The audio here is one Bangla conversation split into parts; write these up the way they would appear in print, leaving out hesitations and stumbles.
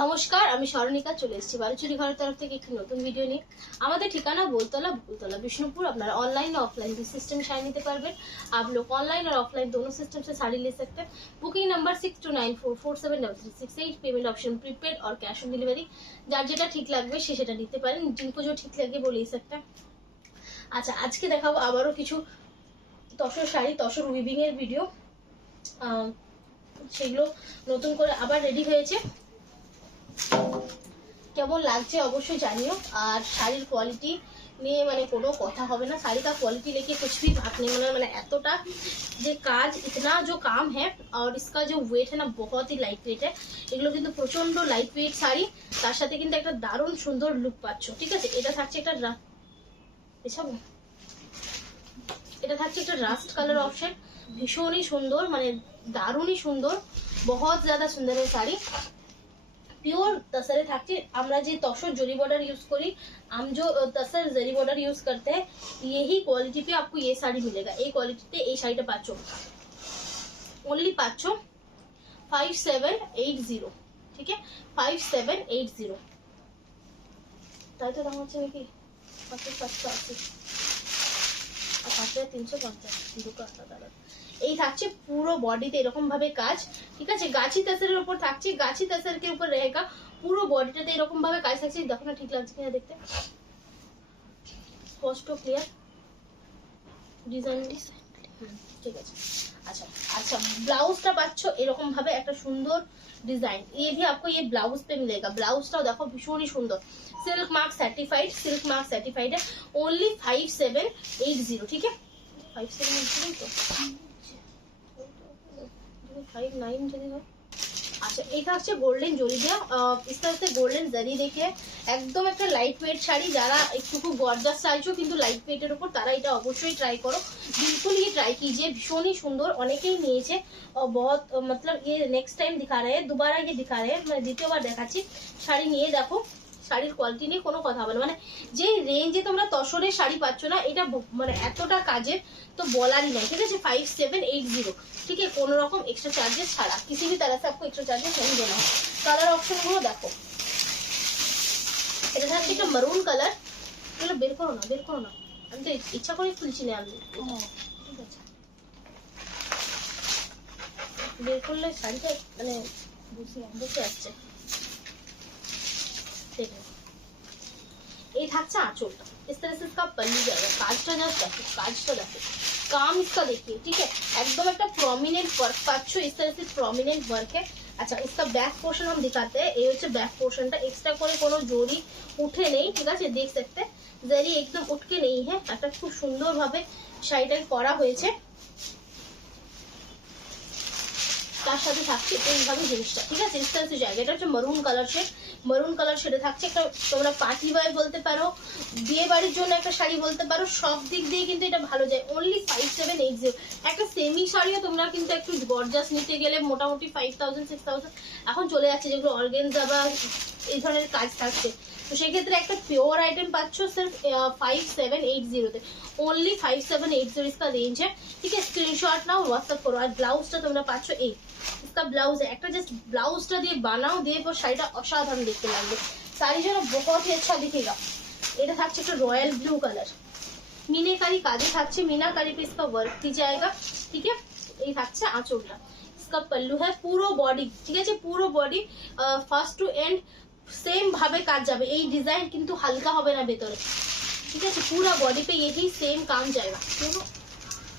নমস্কার, আমি স্মরণিকা চলে এসেছি বালুচুরি ঘরের তরফ থেকে একটি নতুন ভিডিও নিয়ে। আমাদের ঠিকানা बोलतला भूतला बिष्णुपुर। अपना ऑनलाइन और ऑफलाइन भी सिस्टम शायद निते पारबेन। आप लोग ऑनलाइन और ऑफलाइन दोनों सिस्टम से साड़ी ले सकते हैं। Booking number 6294473368। Payment option prepaid और कैश ऑन डिलीवरी। যার যেটা ঠিক লাগবে সে সেটা নিতে পারেন। जिनको जो ठीक लगे वो ले सकते हैं। আচ্ছা, আজকে দেখাবো আবারও কিছু তসর শাড়ি, তসর উইভিং এর ভিডিও। সেগুলো নতুন করে আবার রেডি হয়েছে। কেমন লাগছে অবশ্যই জানিও। আর শাড়ির কোয়ালিটি নিয়ে মানে কোনো কথা হবে না। শাড়ি का क्वालिटी लेके कुछ भी बात नहीं। মানে এতটা যে কাজ, इतना जो काम है और इसका जो वेट है ना बहुत ही लाइट वेट है। এগুলো কিন্তু প্রচন্ড লাইট ওয়েট শাড়ি, তার সাথে কিন্তু একটা দারুণ সুন্দর লুক পাচ্ছ। ঠিক আছে, এটা থাকছে একটা রাস্ট কালার অপশন। ভীষণই সুন্দর, মানে দারুণই সুন্দর, बहुत ज्यादा सुंदर है শাড়ি। পিওর तसरे থাকছে। আমরা যে তসর জরি বর্ডার यूज করি, हम जो तसर जरी बॉर्डर यूज करते हैं, यही क्वालिटी पे आपको ये साड़ी मिलेगा। এই কোয়ালিটিতে এই শাড়িটা পাচ্ছ, ओनली পাচ্ছ 5780। ঠিক আছে, 5780। তাই তো দাম হচ্ছে নাকি 5780 আর 5350 দুটো দাদা। এই থাকছে পুরো বডিতে এরকম ভাবে কাজ। ঠিক আছে, গাছি তাসরের উপর থাকছে, গাছি তাসর के ऊपर रहेगा। পুরো বডিটাতে এরকম ভাবে কাজ থাকছে। দেখো না ঠিক লাগছে কিনা দেখতে, স্পষ্ট ক্লিয়ার ডিজাইন। ঠিক আছে, আচ্ছা আচ্ছা, ব্লাউজটা পাচ্ছ এরকম ভাবে একটা সুন্দর ডিজাইন। ये भी आपको ये ब्लाउज पे मिलेगा। ব্লাউজটাও দেখো ভীষণই সুন্দর, सिल्क मार्क सर्टिफाइड है। ओनली 5780। ठीक है, 5780 तो 59 যদি হয়। আচ্ছা, এই থাকছে গোল্ডেন জরি দেওয়া। इसका গোল্ডেন জরি দেখে একদম একটা লাইট ওয়েট শাড়ি। যারা একটু গর্জাস চাইছো কিন্তু লাইট ওয়েটের উপর, তারা এটা অবশ্যই ট্রাই করো। बिल्कुल ये ट्राई कीजिए, ভীষণই সুন্দর। অনেকেই নিয়েছে और बहुत मतलब ये नेक्स्ट टाइम दिखा रहे हैं, दोबारा ये दिखा रहे हैं। मैं দ্বিতীয়বার দেখাচ্ছি। শাড়ি নিয়ে দেখো, শাড়ির কোয়ালিটি নিয়ে কোনো কথা হবে না। মানে যে রেঞ্জে তোমরা তসরের শাড়ি পাচ্ছ না, এটা মানে এতটা কাজের তো বলারই নাই। ঠিক আছে, 5780। ठीक है, কোনো রকম এক্সট্রা চার্জেস ছাড়া, किसी भी तरह से आपको एक्स्ट्रा चार्जेस नहीं देना है। কালার অপশন গুলো দেখো, এটা থাকছে একটা মারুন কালার। এগুলো বের করো না, আমি তো ইচ্ছা করে খুলছি না। আমি ঠিক আছে, বের করলে শাড়িটা মানে বসে আসছে। এই থাকছে আঁচলটা। इस तरह से इसका पल्लू जाएगा। काजटा জাস্ট দেখো, काजटा देखो, काम इसका देखिए। ठीक है, एकदम एक प्रोमिनेंट वर्क पाচ্ছ। इस तरह से प्रोमिनेंट वर्क है। अच्छा, इसका बैक पोर्शन हम दिखाते हैं। ये হচ্ছে बैक पोर्शनটা, एक्स्ट्रा করে কোনো জরি উঠে নেই। ঠিক আছে, देख सकते हैं जरी एकदम उठ के नहीं है। একটা খুব সুন্দর ভাবে শাড়িটা করা হয়েছে। তার সাথে থাকছে এইভাবে জিনিসটা। ঠিক আছে, इस तरह से जाएगा। এটা হচ্ছে maroon colour shade. Maroon colour শেডে থাকছে একটা, তোমরা পার্টি ওয়্যার বলতে পারো, বিয়ে বাড়ির জন্য একটা শাড়ি বলতে পারো, সব দিক দিয়ে কিন্তু এটা ভালো যায়। ओनली 5780। একটা সেমি শাড়িও তোমরা কিন্তু একটু গর্জাস নিতে গেলে মোটামুটি 5000 6000 এখন চলে যাচ্ছে, যেগুলো অর্গানজা বা এই ধরনের কাজ থাকছে। তো সেই ক্ষেত্রে একটা পিওর आइटम পাচ্ছ सिर्फ 5780 তে। ओनली 5780 इसका रेंज है। ठीक है, स्क्रीनशॉट नाও, व्हाट्सएप करो। আর ব্লাউজটা তোমরা পাচ্ছ এই, इसका ब्लाउज है একটা, জাস্ট ব্লাউজটা দিয়ে বানাও, দিয়ে পর শাড়িটা অসাধারণ দেখতে লাগবে। শাড়ি যেন बहुत ही अच्छा दिखेगा। এটা থাকছে একটা রয়্যাল ব্লু কালার, মিনাকারি কাজে থাকছে। মিনাকারি पे इसका वर्क की जाएगा। ठीक है, এই থাকছে আঁচলটা। इसका पल्लू है, পুরো বডি। ঠিক আছে, পুরো body first to end same ভাবে কাজ যাবে। এই ডিজাইন কিন্তু হালকা হবে না ভেতরে। ঠিক আছে, পুরো বডি पे यही सेम काम जाएगा।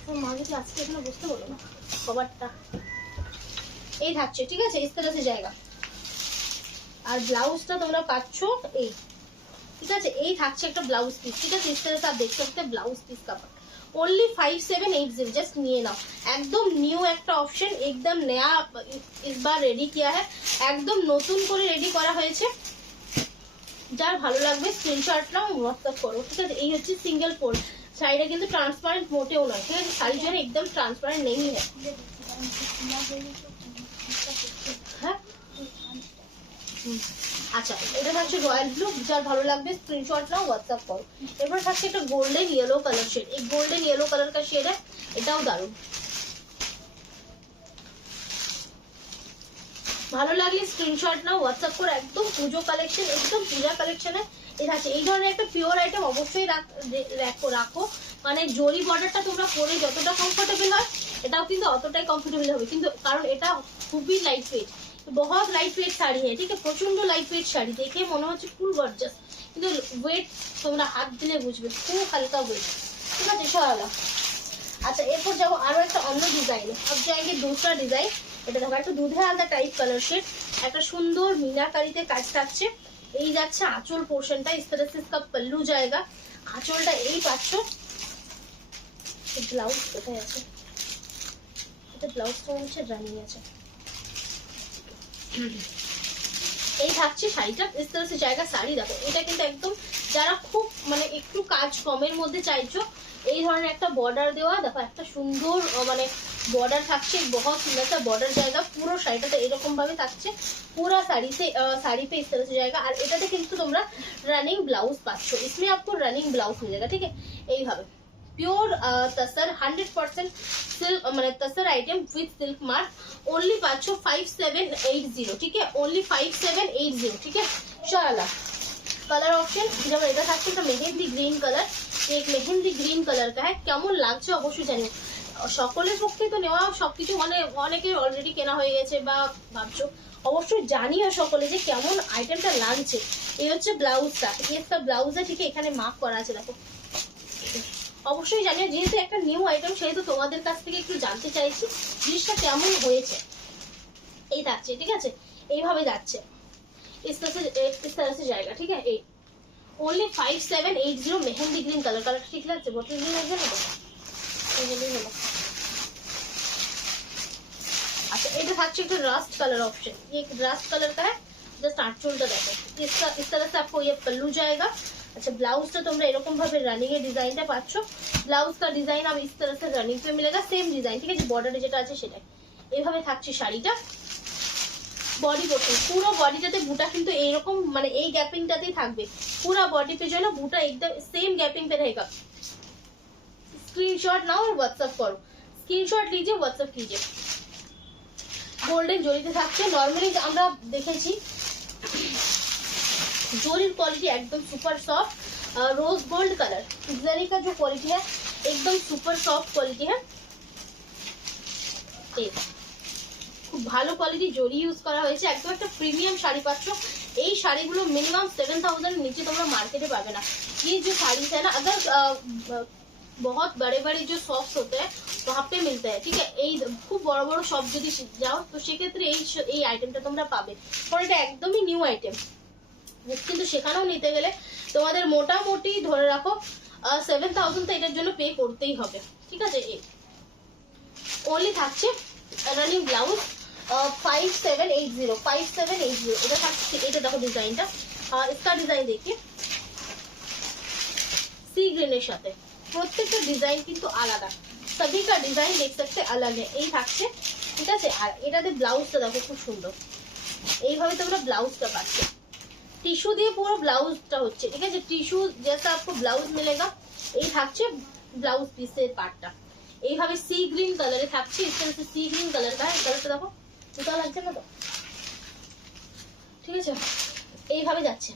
তো মাঝে কি আজকে এখানে বসতে বলো না, কভারটা এই থাকছে। ঠিক আছে, इस तरह से जाएगा। আর ব্লাউজটা তোমরা পাচ্ছ এই। ঠিক আছে, এই থাকছে একটা ব্লাউজ পিস। ঠিক আছে, इस तरह से आप देख सकते हैं ब्लाउज पीस का ओनली 5780। जस्ट নিয়ে নাও, একদম নিউ একটা অপশন, একদম নয়া इस बार রেডি किया है। একদম নতুন করে রেডি করা হয়েছে। যার ভালো লাগবে স্ক্রিনশট নাও, হোয়াটসঅ্যাপ করো। ঠিক আছে, এই হচ্ছে সিঙ্গেল ফোল্ড। শাড়িটা কিন্তু ট্রান্সপারেন্ট মোটেও নয়। ঠিক আছে, শাড়ি যেন একদম ট্রান্সপারেন্ট নেই है। হ্যাঁ, আচ্ছা, এটা থাকছে রয়্যাল ব্লু। যার ভালো লাগবে স্ক্রিনশট নাও, হোয়াটসঅ্যাপ করো। এরপর থাকছে একটা গোল্ডেন ইয়েলো কালার শেড। এই গোল্ডেন ইয়েলো কালার का शेड है, এটাও দারুণ। ভালো লাগলে স্ক্রিনশট নাও, হোয়াটসঅ্যাপ করে। একদম পুজো কালেকশন, একদম পূজা কালেকশনে এটা আছে। এই ধরনের একটা পিওর আইটেম অবশ্যই রাখো। মানে জরি বর্ডারটা তোমরা পরে যতটা কমফোর্টেবল হয় এটাও কিন্তু অতটাই কমফোর্টেবল হবে, কিন্তু কারণ এটা খুবই লাইট ওয়েট, बहुत लाइट वेट শাড়ি है, ठीक है, প্রচন্ড লাইট ওয়েট শাড়ি, দেখে মনে হচ্ছে ফুল গর্জাস, কিন্তু ওয়েট তোমরা হাত দিলে বুঝবে খুব হালকা ওয়েট, ঠিক আছে। চলো আচ্ছা, এরপর যাবো আরো একটা অন্য ডিজাইনে। अब जाएंगे दूसरा डिजाइन। এটা দেখো একটা দুধে আলাদা টাইপ কালার শেড, একটা সুন্দর মিনাকারিতে কাজ থাকছে। এই যাচ্ছে আঁচল পোর্শনটা, इस तरह से इसका पल्लू जाएगा। আঁচলটা এই পাচ্ছ। ব্লাউজ কোথায় আছে? এটা ব্লাউজটা হচ্ছে রানিং আছে। এই থাকছে শাড়িটা, इस तरह से जाएगा শাড়ি। দেখো এটা কিন্তু একদম যারা খুব মানে একটু কাজ কমের মধ্যে চাইছো, এই ধরনের একটা বর্ডার দেওয়া, দেখো একটা সুন্দর মানে बॉर्डर থাকছে, बहुत सुंदर सा बॉर्डर जाएगा। পুরো শাড়িটাতে এরকম ভাবে থাকছে, पूरा साड़ी पे इस तरह से जाएगा। আর এটাতে কিন্তু তোমরা রানিং ব্লাউজ পাচ্ছ, इसमें आपको रनिंग ब्लाउज मिलेगा, ठीक है। এইভাবে পিওর তসর 100% সিল্ক মানে tussar item with silk mark, only পাচ্ছ 5780, ठीक है, ओनली 5780, ठीक है। चलो कलर ऑप्शन যেমন এটা থাকছে একটা মেহেন্দি গ্রিন কালার, एक मेहंदी ग्रीन कलर का है। কেমন লাগছে অবশ্যই জানিও। সকলের পক্ষে তো নেওয়া সবকিছু মানে অনেকে অলরেডি কেনা হয়ে গেছে বা ভাবছো, অবশ্যই জানিও সকলে যে কেমন আইটেমটা লাগছে। এই হচ্ছে ব্লাউজটা, এটা ব্লাউজে ঠিক এখানে মার্ক করা আছে, দেখো। অবশ্যই জানিও, যেহেতু একটা নিউ আইটেম সেহেতু তোমাদের কাছ থেকে একটু জানতে চাইছি জিনিসটা কেমন হয়েছে। এই থাকছে, ঠিক আছে, এইভাবে যাচ্ছে, इस तरह से जाएगा, ठीक है। এই only 5780 mehndi green colour, colour ठीक लगছে, বটল গ্রিন লাগছে না? अच्छा, এটা থাকছে একটা রাস্ট কালার ऑप्शन, ये रास्ट कलर का है। जस्ट आंचलটা দেখো, इसका इस तरह से आपको ये पल्लू जाएगा। अच्छा, ब्लाउजটা তোমরা এরকম ভাবে রানিং এর ডিজাইনটা পাচ্ছো। ব্লাউজ का डिजाइन अब इस तरह से रनिंग पे मिलेगा, सेम डिजाइन, ठीक है, যে বর্ডারে যেটা আছে সেটাই। এইভাবে থাকছে শাড়িটা। बॉडी पोर्शन पूरा बॉडीটাতে বুটা কিন্তু এইরকম মানে এই গ্যাপিংটাতেই থাকবে, पूरा बॉडी पे जो है ना बूटा एकदम सेम गैपिंग पे रहेगा। स्क्रीनशॉट नाओ और व्हाट्सएप करो, स्क्रीनशॉट लीजिए, व्हाट्सएप कीजिए। গোল্ডেন জরিতে থাকছে, নরমালি আমরা দেখেছি জরির কোয়ালিটি একদম super soft, rose gold colour zari का जो क्वालिटी है एकदम सुपर सॉफ्ट क्वालिटी है। খুব ভালো কোয়ালিটি জরি ইউজ করা হয়েছে, একদম একটা প্রিমিয়াম শাড়ি পাচ্ছ। এই শাড়িগুলো মিনিমাম 7000 এর নিচে তোমরা মার্কেটে পাবে না। ये जो साड़ी है ना, अगर बहुत बड़े बड़े जो शॉप्स होते हैं वहाँ पे मिलते हैं, ठीक है। এই খুব বড় বড় শপ যদি যাও তো সেক্ষেত্রে এই আইটেমটা তোমরা পাবে, কারণ এটা একদমই নিউ আইটেম। কিন্তু সেখানেও নিতে গেলে তোমাদের মোটামুটি ধরে রাখো 7000 তো এটার জন্য পে করতেই হবে, ঠিক আছে। এই ওনলি থাকছে রানিং ব্লাউজ 5780 এটা থাকছে। এটা দেখো ডিজাইনটা, আর इसका ডিজাইন देखिए सी গ্রিনের সাথে, প্রত্যেকটা ডিজাইন কিন্তু আলাদা, सभी का डिजाइन देख सकते अलग है। এই থাকছে, ঠিক আছে। আর এটাতে ব্লাউজটা দেখো খুব সুন্দর, এইভাবে তোমরা ব্লাউজটা পাচ্ছ, টিস্যু দিয়ে পুরো ব্লাউজটা হচ্ছে, ঠিক আছে, টিস্যু जैसा आपको ब्लाउज मिलेगा। এই থাকছে ব্লাউজ পিসের পার্টটা, এইভাবে সি গ্রিন কালারে থাকছে, इस तरह से सी ग्रीन कलर का है। কালারটা দেখো দুটো লাগছে না তো, ঠিক আছে, এইভাবে যাচ্ছে।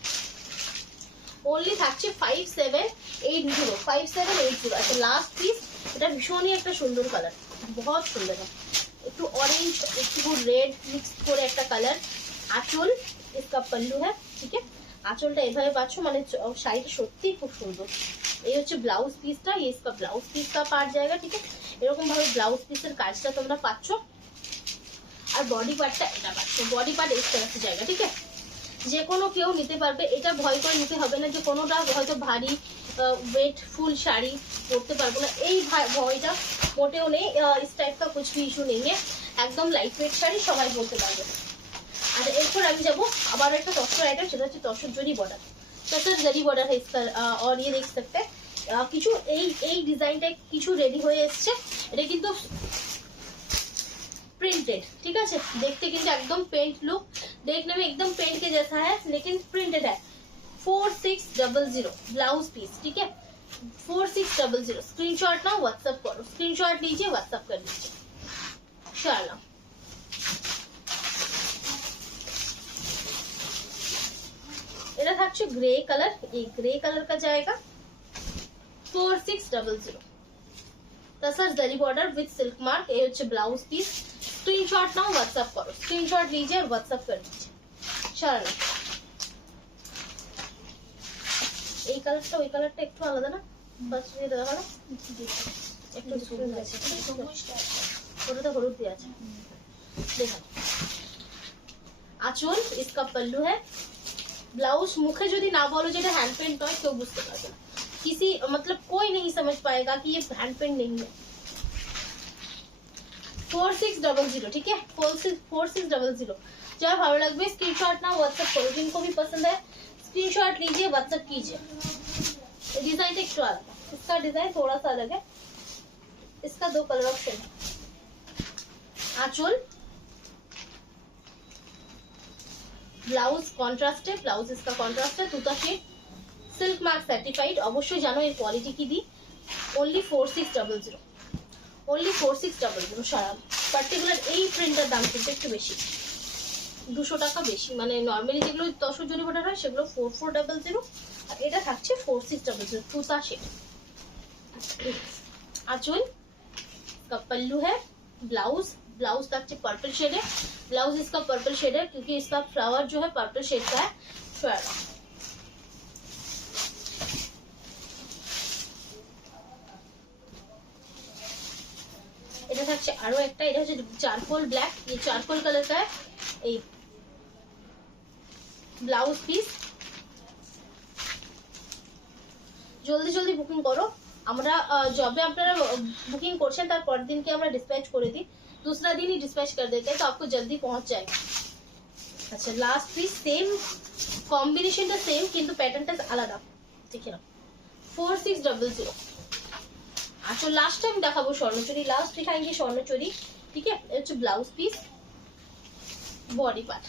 ओनली থাকছে 5780। अच्छा, लास्ट पीस, এটা ভীষণই একটা সুন্দর কালার, बहुत সুন্দর, একটু অরেঞ্জ একটু রেড মিক্স করে একটা কালার। আঁচল इसका पल्लू है, ठीक है, আঁচলটা এভাবে পাচ্ছ, মানে শাড়িটা সত্যি খুব সুন্দর। এই হচ্ছে ব্লাউজ পিসটা, ये इसका ब्लाउज पीस का पार्ट जाएगा, ठीक है। এরকম ভাবে ব্লাউজ পিসের কাজটা তোমরা পাচ্ছ। আর বডি পার্টটা এটা পাচ্ছ, বডি পার্ট इस तरह से जाएगा, ठीक है। যে কোনো কেউ নিতে পারবে, এটা ভয় করে নিতে হবে না যে কোনোটা হয়তো ভারী ওয়েট ফুল শাড়ি পরতে পারবো না, এই ভয়টা মোটেও নেই। इस टाइप का कुछ भी इशू नहीं है, একদম লাইট ওয়েট শাড়ি সবাই পরতে পারবে। আর এরপর আমি যাবো আবার একটা তসর আইটেম, সেটা হচ্ছে তসর জরি বর্ডার, তসর জরি বর্ডার है इसका। और ये देख सकते हैं কিছু এই ডিজাইনটা কিছু রেডি হয়ে এসছে, এটা কিন্তু प्रिंटेड, ठीक है, देखते কিন্তু একদম पेंट लुक, देखने में एकदम पेंट के जैसा है लेकिन प्रिंटेड है। 4600 ब्लाउज पीस, ठीक है, 4600। स्क्रीनशॉट ना व्हाट्सएप करो, स्क्रीनशॉट लीजिए, व्हाट्सएप कर लीजिए। चलो এটা থাকছে গ্রে কালার, এই গ্রে কালার का जाएगा 4600। Tussar zari border with silk mark, ये হচ্ছে blouse piece. Screenshot now WhatsApp करो, स्क्रीनशॉट लीजिए और व्हाट्सएप कर दीजिए। চলো এই কালারটা ওই কালারটা একটু আলাদা না, বাস এটা দেখো না একটু ডিফারেন্স আছে, ওটা তো হলুদ দিয়ে আছে। देखो আঁচল, इसका पल्लू है, ब्लाउज मुखे যদি না বলো যেটা হ্যান্ড পেন্ট হয় কেউ বুঝতে পারবে না, किसी मतलब कोई नहीं समझ पाएगा कि ये हैंड पेंट नहीं है। 4600, ठीक है 4600। जब भाলো লাগবে स्क्रीनशॉट ना व्हाट्सएप करो, जिनको भी पसंद है स्क्रीनशॉट लीजिए, व्हाट्सएप कीजिए। डिजाइन একটু আলাদা, इसका डिजाइन थोड़ा सा अलग है, इसका 2 कलर ऑप्शन है। आंचल, ब्लाउज कॉन्ट्रास्ट है, ब्लाउज इसका कॉन्ट्रास्ट है, तुता शेड, सिल्क मार्क सर्टिफाइड। অবশ্যই জানো এর কোয়ালিটি কি দি, only 4600, only 4600 সারা। পার্টিকুলার এই প্রিন্টার দাম কিন্তু একটু বেশি, 200 টাকা বেশি, মানে নরমালি যেগুলো 10 জরি বর্ডার হয় সেগুলো 4400, আর এটা থাকছে 4600 তুতা শেড। आंचल का पल्लू है, ब्लाउज থাকছে पर्पल शेड है, ब्लाउज इसका पर्पल शेड है क्योंकि इसका फ्लावर जो है पर्पल शेड का है। फ्लावर এটা থাকছে আরো একটা, এটা হচ্ছে চারকোল ব্ল্যাক, ये चारकोल कलर का है। এই ব্লাউজ পিস, জলদি জলদি বুকিং করো, আমরা जब আপনারা বুকিং করছেন তার পরের দিনকে আমরা ডিসপ্যাচ করে দিই, दूसरा दिन ही डिस्पैच कर देते हैं तो आपको जल्दी पहुंच जाएगा। अच्छा लास्ट पीस सेम कॉम्बिनेशन টা सेम কিন্তু প্যাটার্নটা আলাদা, দেখে নাও 4600। अच्छा लास्ट टाइम দেখাবো স্বর্ণচুরি, লাস্ট दिखाएंगे স্বর্ণচুরি, ठीक है। এটা ব্লাউজ পিস, বডি পার্ট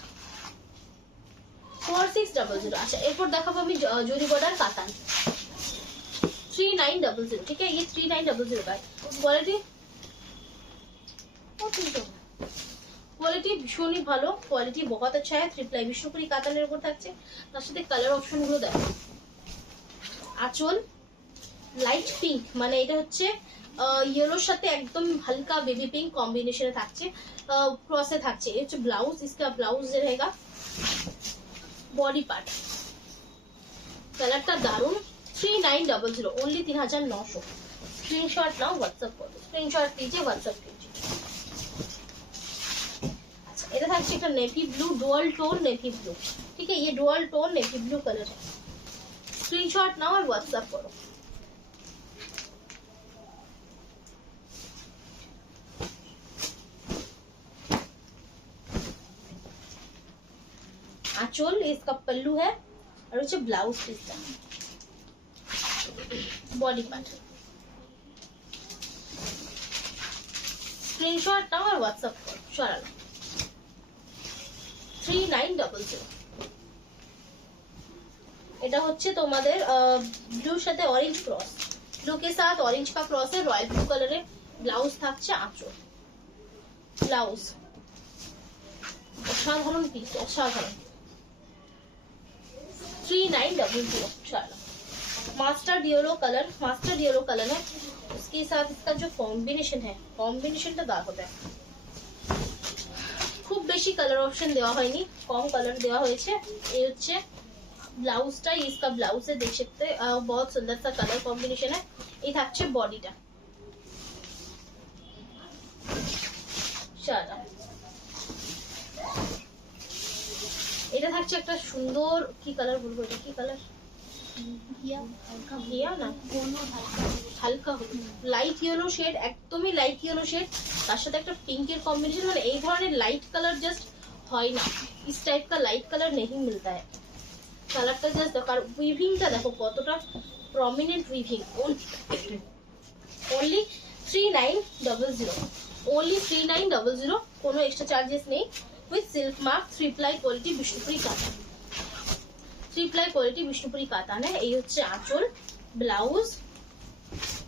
4600। अच्छा এরপর দেখাবো আমি জরি বর্ডার কাতান 3900, ठीक है। ये 3900 का है। क्वालिटी ভীষণই ভালো, কোয়ালিটি बहुत अच्छा है। 3 प्लाई বিষ্ণুপুরি কাতানের উপর থাকছে, তার সাথে কালার অপশন গুলো দেখো। আঁচল লাইট পিঙ্ক, মানে এটা হচ্ছে ইয়েলোর সাথে একদম হালকা বেবি পিঙ্ক কম্বিনেশনে থাকছে, ক্রসে থাকছে। এই হচ্ছে ব্লাউজ, इसका ব্লাউজ रहेगा। বডি পার্ট কালারটা দারুন, 3900, ओनली 3900। स्क्रीनशॉट नाउ व्हाट्सएप करो, स्क्रीनशॉट लीजिए व्हाट्सएप कीजिए। अच्छा এটা থাকছে একটা navy blue, dual tone navy blue, ठीक है। ये dual tone navy blue colour है। स्क्रीनशॉट नाउ और व्हाट्सएप करो। आंचल इसका पल्लू है और उसे ब्लाउज पीस है, बॉडी पार्ट। स्क्रीनशॉट नाउ और व्हाट्सएप करो। चलो 3900। এটা হচ্ছে তোমাদের ব্লুর সাথে অরেঞ্জ ক্রস, ব্লু के साथ ऑरेंज का क्रॉस है, रॉयल ब्लू कलर है। ब्लाउज থাকছে আঁচল, ব্লাউজ অসাধারণ পিস, অসাধারণ। 3900। चलो मास्टर्ड येलो कलर है, उसके साथ इसका जो कॉम्बिनेशन है, कॉम्बिनेशनটা দেখো দেখ, খুব বেশি কালার অপশন দেওয়া হয়নি, কম কালার দেওয়া হয়েছে। এই হচ্ছে ব্লাউজটা, इसका ब्लाउज है, देख सकते हैं बहुत सुंदर सा कलर कॉम्बिनेशन है। ये থাকছে বডিটা। চলো এটা থাকছে একটা সুন্দর, কি কালার বলবো, এটা কি কালার, ঘিয়া না হালকা লাইট ইয়েলো শেড, একদমই লাইট ইয়েলো শেড, তার সাথে একটা পিঙ্কের কম্বিনেশন। মানে এই ধরনের লাইট কালার জাস্ট হয় না, इस टाइप का लाइट कलर नहीं मिलता है। কালারটা জাস্ট দেখো, আর উইভিংটা দেখো কতটা প্রমিনেন্ট উইভিং। ओनली 3900, ओनली 3900, কোনো এক্সট্রা চার্জেস নেই। With silk mark, 3 ply quality Bishnupuri কাতান, 3 প্লাই কোয়ালিটি বিষ্ণুপুরি কাতান। এই হচ্ছে আঁচল, ব্লাউজ,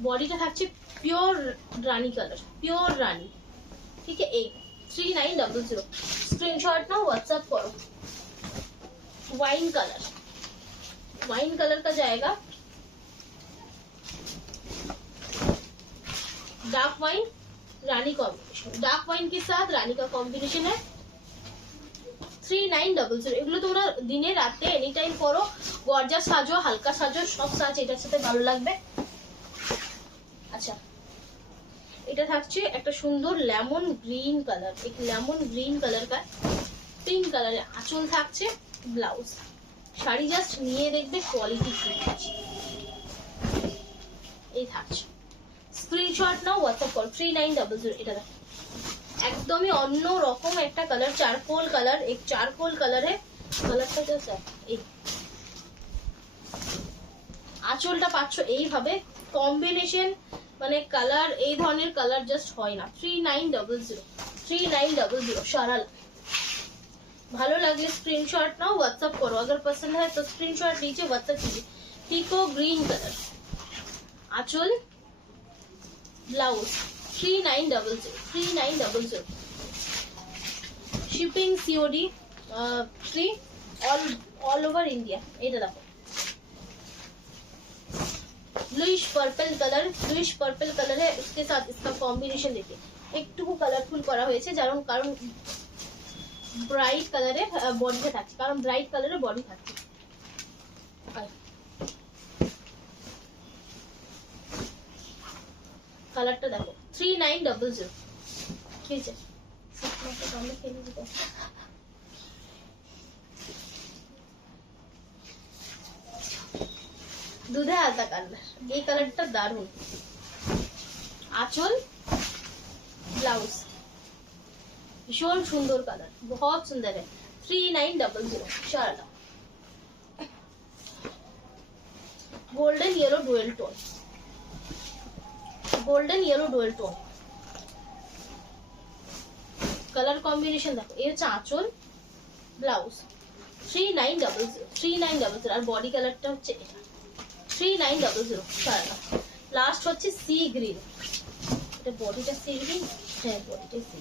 বডিটা থাকছে পিওর রানী কালার, পিওর রানী, ঠিক আছে। এই 3900। স্ক্রিনশট নাও, হোয়াটসঅ্যাপ করো। वाइन कलर वाइन कलर का जाएगा, डार्क वाइन रानी कॉम्बिनेशन, डार्क वाइन के साथ रानी का कॉम्बिनेशन है 3900। এগুলো তোমরা দিনে রাতে এনি টাইম পরো, গর্জাস সাজো, হালকা সাজো, সব সাজ এটার সাথে ভালো লাগবে। আচ্ছা, এটা থাকছে একটা সুন্দর লেমন গ্রিন কালার, এক লেমন গ্রিন কালার का পিঙ্ক কালারের আঁচল থাকছে, ব্লাউজ। শাড়ি জাস্ট নিয়ে দেখবে কোয়ালিটি কি আছে। এই থাকছে, স্ক্রিনশট নাও, হোয়াটসঅ্যাপ কল 3900। এটা দেখো একদমই অন্য রকম একটা কালার, চারকোল কালার, এক চারকোল কালার है কালারটা জাস্ট এই আঁচলটা পাচ্ছ এইভাবে কম্বিনেশন, মানে কালার এই ধরনের কালার জাস্ট হয় না। 3900 সারাল। ভালো লাগলে स्क्रीनशॉट नाउ, व्हाट्सएप करो, अगर पसंद है तो स्क्रीनशॉट लीजिए, व्हाट्सएप कीजिए। पीको ग्रीन कलर, आंचल, blouse 3900 shipping COD free all over India. এটা দেখো bluish purple colour, bluish purple colour है, उसके साथ इसका कॉम्बिनेशन देखिए একটুকু কালারফুল করা হয়েছে, কারণ ব্রাইট কালারে বডিতে থাকছে, কারণ ব্রাইট কালারে বডি থাকছে। কালারটা দেখো 3900 কি আছে দুধে আলতা কালার, এই কালারটা দারুণ। আঁচল, ब्लाउज भीषण सुंदर कलर, बहुत सुंदर है 3900 Sharda. Golden yellow dual tone, golden yellow dual tone colour combination देखो। ये হচ্ছে আঁচল, ব্লাউজ 3900 আর বডি কালারটা হচ্ছে এটা 3900 শারদা। লাস্ট হচ্ছে সি গ্রিন, এটা বডিটা সি গ্রিন, হ্যাঁ বডিটা সি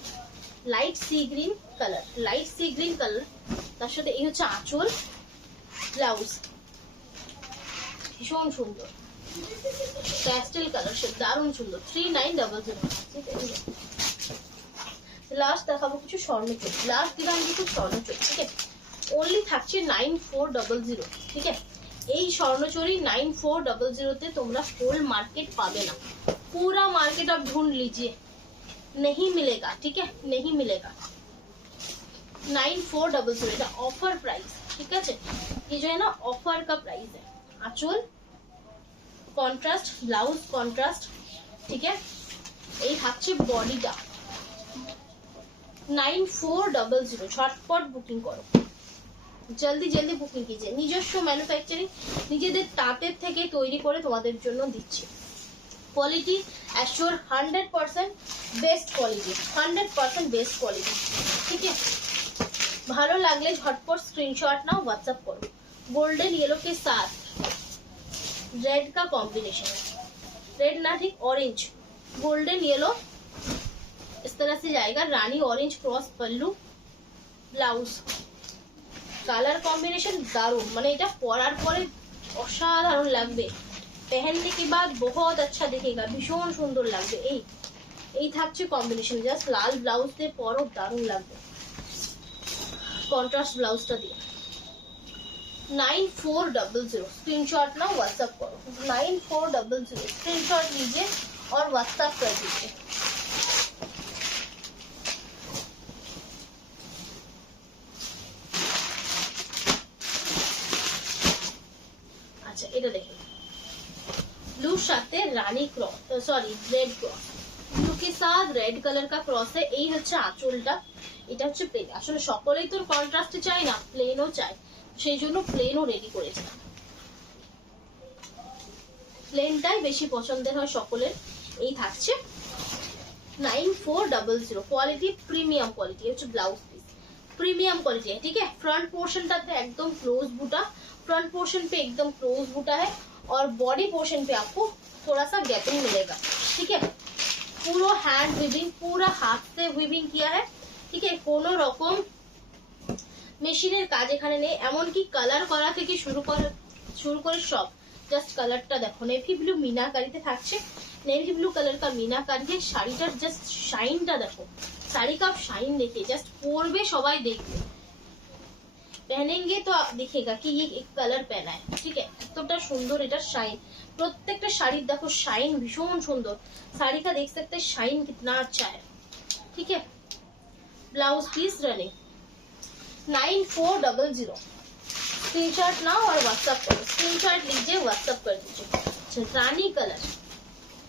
light sea green colour, light sea green colour, তার সাথে এই হচ্ছে আঁচল, ব্লাউজ ভীষণ সুন্দর প্যাস্টেল কালার, সে দারুণ সুন্দর 3900। লাস্ট দেখাবো কিছু স্বর্ণচুরি, লাস্ট দিলাম কিছু স্বর্ণচুরি, ঠিক আছে, ওনলি থাকছে 9400, ঠিক আছে। এই স্বর্ণচুরি 9400 তে তোমরা হোল মার্কেট পাবে না, पूरा मार्केट आप ढूंढ लीजिए, नहीं मिलेगा, ठीक है, नहीं मिलेगा। 9400 এটা ऑफर प्राइस, ठीक है, ये जो है ना ऑफर का प्राइस है। आंचल कॉन्ट्रास्ट, ब्लाउज कॉन्ट्रास्ट, ठीक है, এই থাকছে বডিটা 9400। ঝটপট বুকিং করো, জলদি জলদি বুকিং कीजिए। নিজস্ব ম্যানুফ্যাকচারিং, নিজেদের তাঁতের থেকে তৈরি করে তোমাদের জন্য দিচ্ছি। Quality assure 100% best quality, 100% best quality, ठीक है। ভালো লাগলে ঝটপট স্ক্রিনশট নাও, व्हाट्सएप करो। गोल्डन येलो के साथ रेड का कॉम्बिनेशन है, रेड ना ठीक ऑरेंज, गोल्डन येलो इस तरह से जाएगा, रानी ऑरेंज क्रॉस पल्लू, ब्लाउज কালার কম্বিনেশন দারুণ, মানে এটা পরার পরে অসাধারণ লাগবে, पहनने के बाद बहुत अच्छा दिखेगा, भीषण सुंदर লাগবে। এই থাকছে কম্বিনেশন, জাস্ট লাল ব্লাউজ দিয়ে পরো, দারুণ লাগবে কন্ট্রাস্ট ব্লাউজটা দিয়ে। 9400 स्क्रीनशॉट ना, व्हाट्सएप करो 9400, स्क्रीनशॉट लीजिए और व्हाट्सएप कर दीजिए। अच्छा এটা দেখুন, ब्लू সাথে রানী cross, sorry red cross, blue के साथ रेड कलर का क्रॉस है। এই হচ্ছে আঁচলটা, এটা হচ্ছে প্লেন। আসলে সকলেই তো কন্ট্রাস্টে চায় না, প্লেনও চায়, সেই জন্য প্লেনও রেডি করেছে। প্লেনটাই বেশি পছন্দের হয় সকলের। এই থাকছে 9400, क्वालिटी प्रीमियम क्वालिटी, হচ্ছে ब्लाउज पीस प्रीमियम क्वालिटी है, ठीक है। फ्रंट पोर्शनটাতে একদম क्लोज बूटा, फ्रंट पोर्शन पे एकदम क्लोज बूटा है और बॉडी पोर्शन पे आपको थोड़ा सा गैपिंग मिलेगा, ठीक है। पूरा हैंड विविंग, पूरा हाथ से विविंग किया है, ठीक है। কোনো রকম মেশিনের কাজ এখানে নেই, এমনকি কালার করা থেকে শুরু শুরু করে সব। জাস্ট কালারটা দেখো, নেভি ব্লু मीनाकारी থাকছে, नेवी ब्लू कलर का मीनाकारी है। শাড়িটার জাস্ট শাইনটা দেখো, শাড়ি का শাইন देखिए, জাস্ট পরবে সবাই দেখবে, पहनेंगे तो दिखेगा कि ये एक कलर पहना है, ठीक है। এতটা সুন্দর এটা শাইন, প্রত্যেকটা শাড়ির দেখো শাইন ভীষণ সুন্দর। শাড়ি का देख सकते हैं शाइन कितना अच्छा है, ठीक है। Blouse piece running 9400, screenshot now और व्हाट्सएप करो, स्क्रीनशॉट लीजिए व्हाट्सएप कर दीजिए। अच्छा, रानी कलर,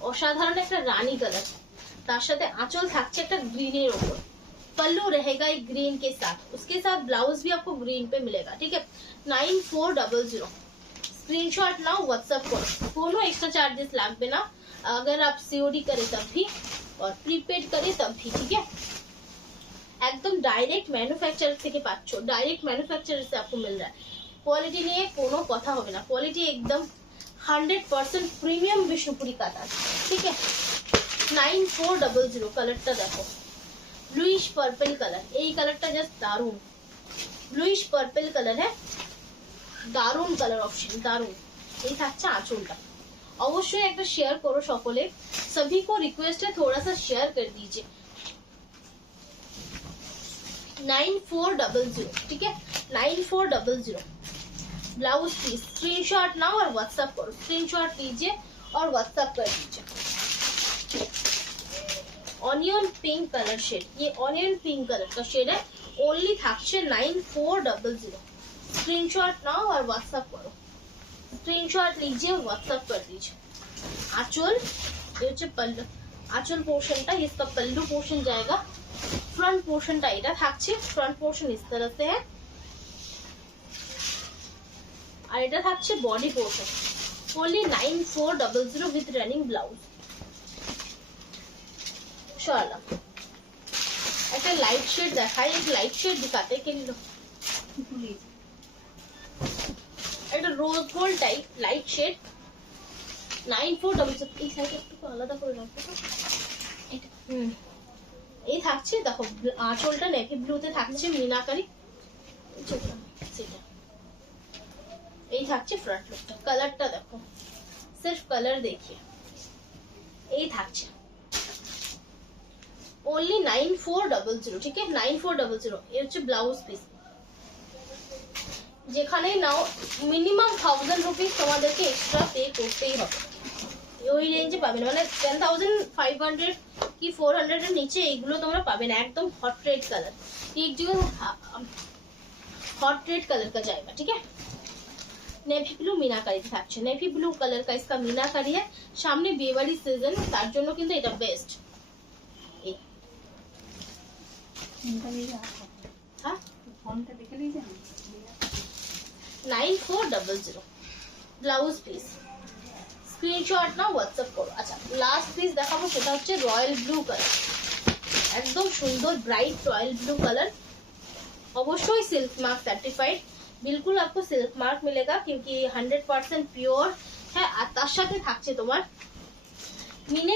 অসাধারণ একটা রানী কালার, তার সাথে আঁচল থাকছে একটা গ্রিনের উপর, पल्लू रहेगा एक ग्रीन के साथ, उसके साथ ब्लाउज भी आपको ग्रीन पे मिलेगा, ठीक है। 9400, स्क्रीनशॉट नाउ व्हाट्सएप करो, কোনো एक्स्ट्रा चार्जेस লাগবে না, अगर आप सीओडी करें तब भी और प्रीपेड करें तब भी, ठीक है। একদম ডাইরেক্ট ম্যানুফ্যাকচারার থেকে পাচ্ছ, ডাইরেক্ট ম্যানুফ্যাকচারার से आपको मिल रहा है। কোয়ালিটি নিয়ে কোনো কথা হবে না, কোয়ালিটি একদম 100% প্রিমিয়াম বিষ্ণুপুরি কাতান, ঠিক है। 9400, কালারটা দেখো, ব্লুইশ পার্পল কালার, এই কালারটা জাস্ট দারুন, ব্লুইশ পার্পল কালার है, দারুন কালার অপশন, দারুন। এই থাকছে আঁচলটা, অবশ্যই একটা শেয়ার করো সকলে, सभी को रिक्वेस्ट है थोड़ा सा शेयर कर दीजिए। 9400, ठीक है, 9400, ब्लाउज पीस, स्क्रीनशॉट नाउ और व्हाट्सएप करो, स्क्रीनशॉट लीजिए और व्हाट्सएप कर दीजिए। ऑनियन पिंक कलर शेड, ये ऑनियन पिंक कलर का शेड है, ओनली থাকছে 9400, स्क्रीनशॉट नाउ और व्हाट्सएप करो, स्क्रीनशॉट लीजिए और व्हाट्सएप कर दीजिए। आंचल, ये হচ্ছে पल्लू, आंचल पोर्शनটা, इसका पल्लू पोर्शन जाएगा, फ्रंट पोर्शनটা এটা থাকছে, फ्रंट पोर्शन इस तरह से है, আর এটা থাকছে body portion, only 9400 with running blouse. चलो একটা লাইট শেড দেখাই, एक लाइट शेड दिखाते के लिए, একটা rose gold type light shade, 9400, এই সাইডে একটু আলাদা করে রাখবো তো, এটা এই থাকছে দেখো, আঁচলটা নেভি ব্লুতে থাকছে मीनाकारी, সেটা এই থাকছে ফ্রন্ট লুকটা, কালারটা দেখো, सिर्फ कलर देखिए, এই থাকছে ओनली 9400, ठीक है, 9400। ये হচ্ছে ব্লাউজ পিস, যেখানেই নাও মিনিমাম 1000 রুপিস তোমাদেরকে এক্সট্রা পে করতেই হবে, ওই রেঞ্জে পাবে না, মানে 10500 কি 400 এর নিচে এইগুলো তোমরা পাবে না। একদম হট রেড কালার, एक जगह हॉट रेड कलर का जाएगा, ठीक है। नेवी ब्लू मीनाकारी থাকছে, नेवी ब्लू कलर का इसका मीनाकारी है, সামনে বিয়েবাড়ি সিজন, তার জন্য কিন্তু এটা বেস্ট। এই হ্যাঁ, ফোনটা দেখে নিয়ে যান, 9400, ব্লাউজ পিস, স্ক্রিনশট নাও হোয়াটসঅ্যাপ করো। আচ্ছা, লাস্ট পিস দেখাবো, সেটা হচ্ছে রয়্যাল ব্লু কালার, একদম সুন্দর ব্রাইট रॉयल ब्लू कलर, অবশ্যই सिल्क मार्क सर्टिफाइड, बिल्कुल आपको सिल्क मार्क मिलेगा क्योंकि 100% प्योर है। আর তার সাথে থাকছে তোমার মিনে